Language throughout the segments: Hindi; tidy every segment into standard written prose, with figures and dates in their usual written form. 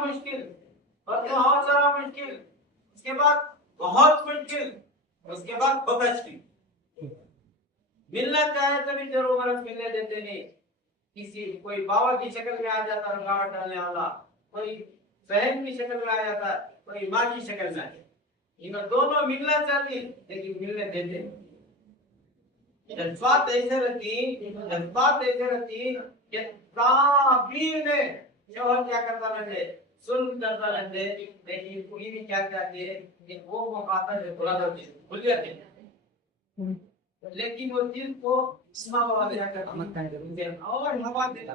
मुश्किल, और बहुत सारा मुश्किल, उसके बाद बहुत मुश्किल, उसके बाद बहुत मुश्किल। मिलना चाहे तभी जरूर मदद मिलने देते नहीं। किसी कोई बाबा की शक्ल में आ जाता रुकावट डालने वाला, कोई बहन की शक्ल में आ जाता, कोई माँ की शक्ल में आ जाता। इन दोनों मिलना चाहती लेकिन मिलने देते। जज्बात ऐसे रहती कि ताबीर में शोहर क्या करता रहते, सुन करता रहते, लेकिन बीवी क्या कहती है कि वो मौका था जो बुरा था भूल जाते। लेकिन वो दिल को इस्मा बाबा क्या करते और हवा देता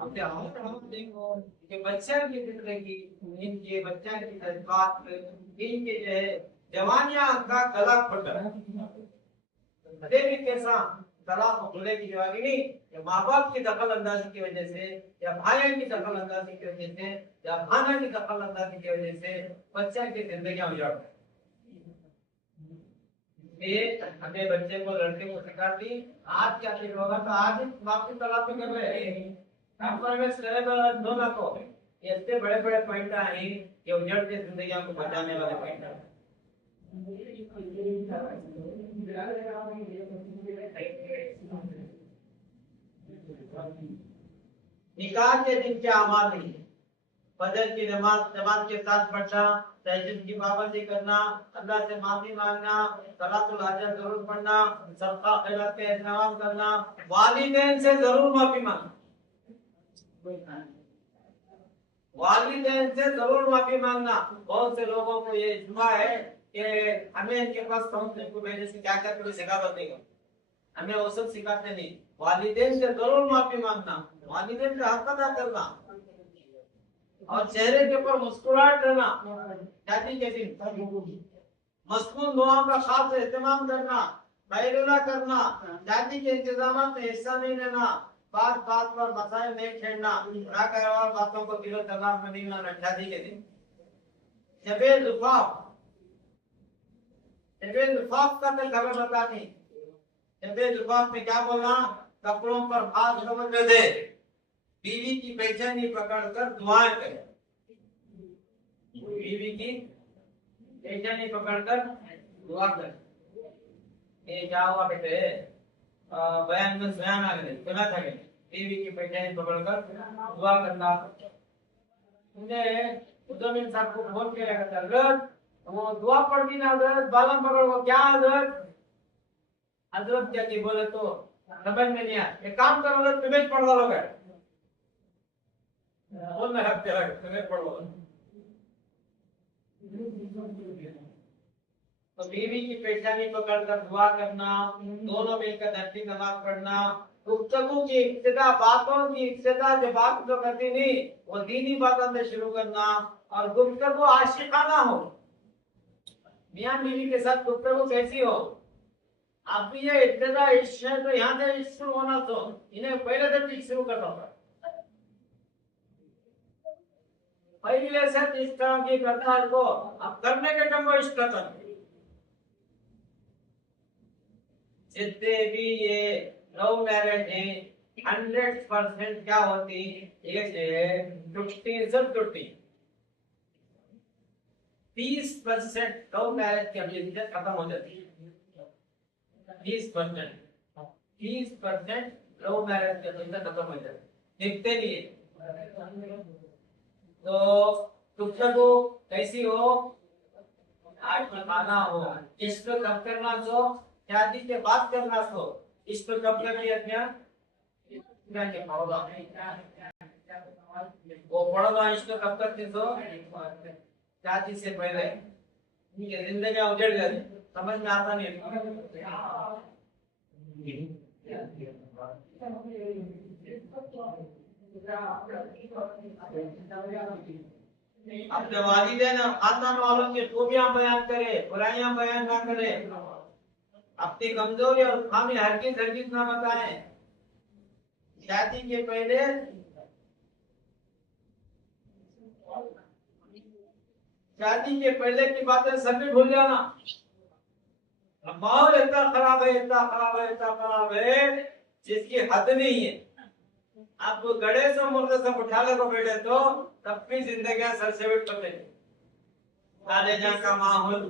अपने और हवा देखो कि बच्चा की जिंदगी, इनके बच्चा की जज्बात, इनके जो है जवानियां का गला फटा भी कैसा तलाक खुले की जवानी नहीं, या माँ बाप की दखल अंदाजी की वजह से, या भाइयों की दखल अंदाजी की वजह से, या खाना की दखल अंदाजी की वजह से बच्चा की जिंदगी उजाड़ गई। हमें बच्चे को, लड़के को सिखाती आज क्या होगा, तो आज बाप की तलाक कर रहे हैं दोनों को। ऐसे बड़े बड़े पॉइंट हैं ये उजड़ते जिंदगी को बचाने वाले पॉइंट हैं। निकाह के दिन क्या अमाल नहीं, फजर की नमाज के साथ पढ़ना, तहज्जुद की पाबंदी करना, अल्लाह से माफी मांगना, सलातुल हाजत जरूर पढ़ना, सदका खैरात का एहतमाम करना, वालिदैन से जरूर माफी मांगना, वालिदैन से जरूर माफी मांगना। बहुत से लोगों को ये इज्मा है कि हमें इनके पास काउंसलिंग को भेजने से क्या क्या कभी सिखावत नहीं, हमें वो सब सिखाते नहीं। वालिदैन से जरूर माफी मांगना, वालिदैन का हक अदा करना, और चेहरे के ऊपर मुस्कुराहट रहना। शादी के दिन मस्कून दुआओं का खास एहतमाम करना, खैरुल्लाह करना, शादी के इंतजाम में हिस्सा नहीं लेना, बात बात पर मसाइल नहीं छेड़ना, बातों को दिलो दिमाग में नहीं लाना। शादी के दिन जबे दुफाफ का तो खबर बतानी। जबे दुफाफ में क्या बोलना, कपड़ों पर हाथ समझ दे, बीवी की बेचैनी पकड़कर दुआएं करे, बीवी की बेचैनी पकड़कर दुआ करे। ये क्या हुआ बेटे, बयान में बयान आ गए, सुना था बीवी की बेचैनी पकड़कर दुआ करना। उन्हें साहब को फोन किया करता, हजरत वो दुआ पढ़ती ना हजरत, बालम पकड़ वो क्या हजरत, हजरत क्या की बोले तो समझ में नहीं आया। एक काम करो हजरत, तुम्हें पढ़ लो गए बोल में हक चला तुम्हें पढ़ लो। तो बीवी की पेशानी पकड़कर दुआ करना, दोनों मिलकर नफली नमाज पढ़ना, गुफ्तगू की इब्तिदा, बातों की इब्तिदा जो बात जो करती नहीं वो दीनी बातों से शुरू करना, और गुफ्तगू आशिकाना हो। मियां बीवी के साथ गुफ्तगू कैसी हो, आप ये इब्तिदा इश्क है तो यहाँ से इश्क शुरू होना, तो इन्हें पहले से इश्क शुरू करना पड़ा। पहले से इस तरह की करता है को अब करने के टाइम को इश्क करता है। जितने भी ये लव मैरिज है 100% क्या होती है, टूटती सब टूटती। 30% लव मैरिज की अभियंता खत्म हो जाती है। 30% लव मैरिज की अभियंता खत्म हो जाती है, दिखते नहीं है। तो गुफ्तगू कैसी हो, आज बताना हो, इश्क कब करना सो, शादी के बाद करना सो, इश्क कब करनी है, वो पढ़ना इश्क कब करते सो, शादी से पहले। जिंदगी उजड़ जाती, समझ में आता नहीं। अपने वालिदैन खानदान वालों की खूबियां बयान करे, बुराइयां बयान ना करे, अपनी कमजोरी और खामी हरगिज ना बताएं। शादी के पहले की बातें सभी भूल जाना। माहौल इतना खराब है जिसकी हद नहीं है। आपको गड़े से मुर्दे से उठा ले को बैठे तो तब भी जिंदगी सर से उठ पड़े। कॉलेजा का माहौल,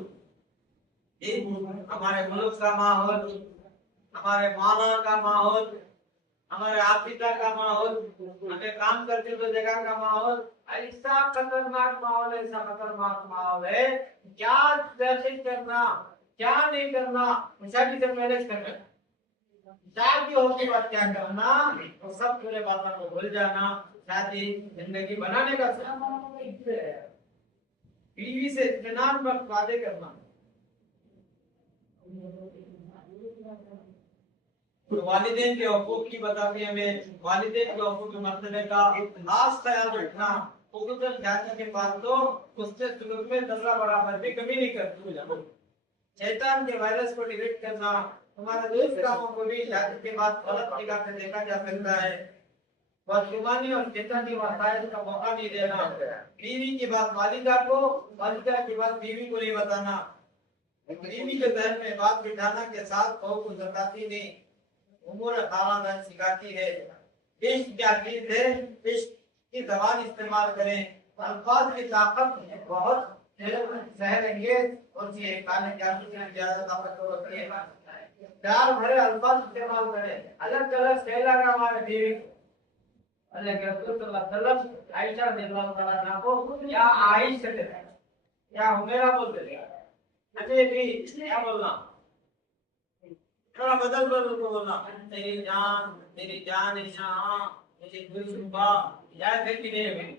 हमारे मुल्क का माहौल, हमारे माला का माहौल, हमारे आफ्रिका का माहौल, हमें काम करते तो जगह का माहौल, ऐसा खतरनाक माहौल, ऐसा खतरनाक माहौल है। क्या दर्शन करना, क्या नहीं करना, शादी से मैनेज करना, शादी होने के बाद क्या करना, तो सब पूरे बातों को भूल जाना। शादी जिंदगी बनाने का बीवी से इत्मीनान पर वादे करना। तो वालिदैन के हकूक की बताते हमें, वालिदैन के हकूक के मर्तबे का खास ख्याल रखना। हुकूकल जाने के बाद तो उससे सुलूक में जर्रा बराबर भी कमी नहीं करती। शैतान के वायरस को डिलीट करना। हमारे दोस्त कामों को भी शादी के बाद गलत निगाह से देखा जा सकता है। बदगुमानी और शैतानी वसाइल का मौका नहीं देना। बीवी की बात वालिदा को, वालिदा की बात बीवी को नहीं बताना। बीवी के जहन में बात बिठाना के साथ बहू को जताती नहीं, उमूर खानदान सिखाती है। इश्क क्या चीज है, इश्क की जबान इस्तेमाल करें। अल्फाज की ताकत बहुत सहरंगेज होती है, काने जादू से ज्यादा ताकतवर होती है। प्यार भरे अल्फाज इस्तेमाल करें। अलग अलग कहला का हमारे बीवी अलग अलग आयशा रज़ियल्लाहु तआला अन्हा को या आयशा या हुमैरा बोलते थे। अजय भी क्या बोलना, थोड़ा बदल बोलना, तेरी जान जहां, मेरी गुलशुबा, याद है कि नहीं?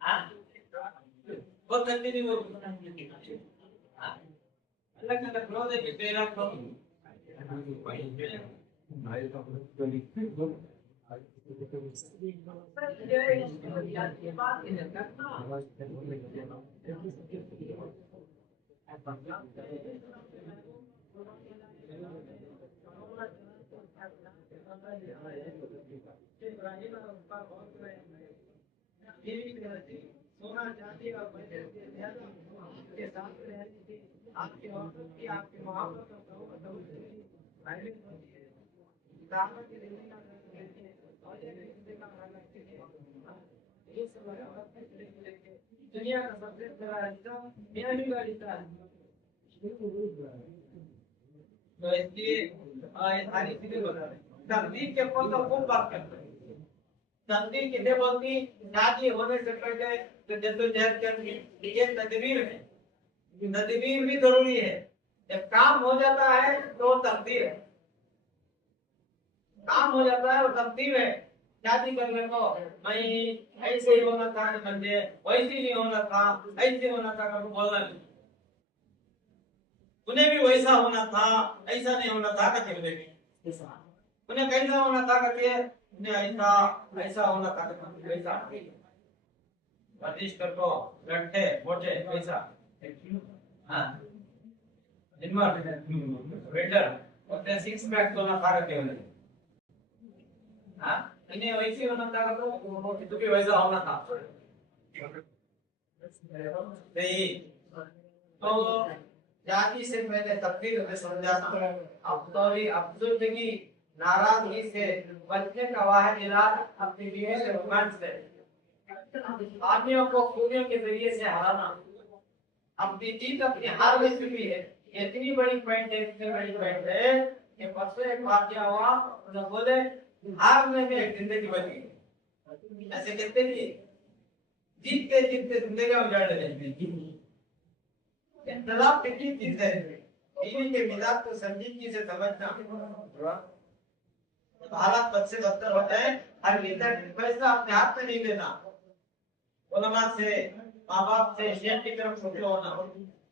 हाँ, बहुत कंटिन्यू बोलना। अलग अलग रोज़ एक तेरा को सोना चांदी का आपके साथ रहने से आपके औरत की आपकी मोहब्बत और दावत के देने का और ये सब दुनिया का सबसे बड़ा रिश्ता मियां का रिश्ता है। तो इसलिए सारी चीजें बता रहे तकदीर के ऊपर तो खूब बात करते हैं। तकदीर किसे बोलती, शादी होने से पहले तो जद्दोजहद करनी, ये तदबीर है। तदबीर भी जरूरी है। जब काम हो जाता है तो तकदीर है, काम हो जाता है वो तकदीर है। शादी करने को मैं ऐसे ही होना था बंदे, वैसे नहीं होना था, ऐसे होना था, कभी बोलना नहीं। उन्हें भी वैसा होना था, ऐसा नहीं होना था, कहते उन्हें कैसा होना था, कहते उन्हें ऐसा होना था, वैसा प्रतिष्ठ को लट्ठे मोटे वैसा। हाँ, वेटर और सिक्स पैक होना था, कहते हैं। हाँ, इन्हें वैसे होना था, तो भी वैसा होना था। तो जाति से मैंने तकदीर में समझा था। अब तो अब्दुल्लगी नाराजगी से बचने का वाहिद इलाज अपनी बीवी से रोमांस है। आदमियों को खूबियों के जरिए से हराना। अपनी जीत अपनी हार में छुपी है। इतनी बड़ी पॉइंट है, इतनी बड़ी पॉइंट है कि परसों एक वाकया हुआ, उन्होंने बोले हारने में एक जिंदगी बनी। ऐसे कहते नहीं, जीतते जीतते जिंदगी उजाड़ देते। इख्तिलाफ कितनी चीज है, बीवी के मिजाज को संजीदगी से समझना। हालात बद से बदतर होते हैं, हर फैसला अपने हाथ में नहीं लेना। उलमा से, माँ बाप से, शेख की तरफ से होना,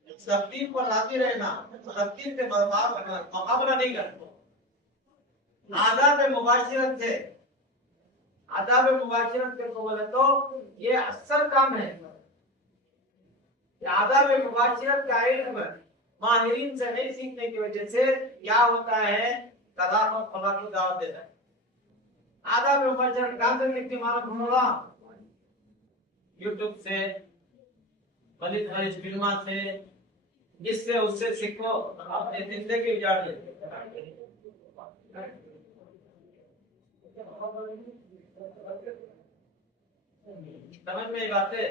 तकदीर पर राजी रहना, तकदीर से मुकाबला नहीं करना। आदाब मुबाशिरत से, आदाब मुबाशिरत को बोले तो ये असल काम है। आदाब मुबाशिरत का इल्म माहिरीन से नहीं सीखने की वजह से क्या होता है, तलाक और तलाक की दावत देता है। आदाब मुबाशिरत कहां से सीखने मालूम होगा? यूट्यूब से, बलित हरीश फिल्मा से, जिससे उससे सीखो, अपनी जिंदगी उजाड़ लेते। समझ में ये बात है?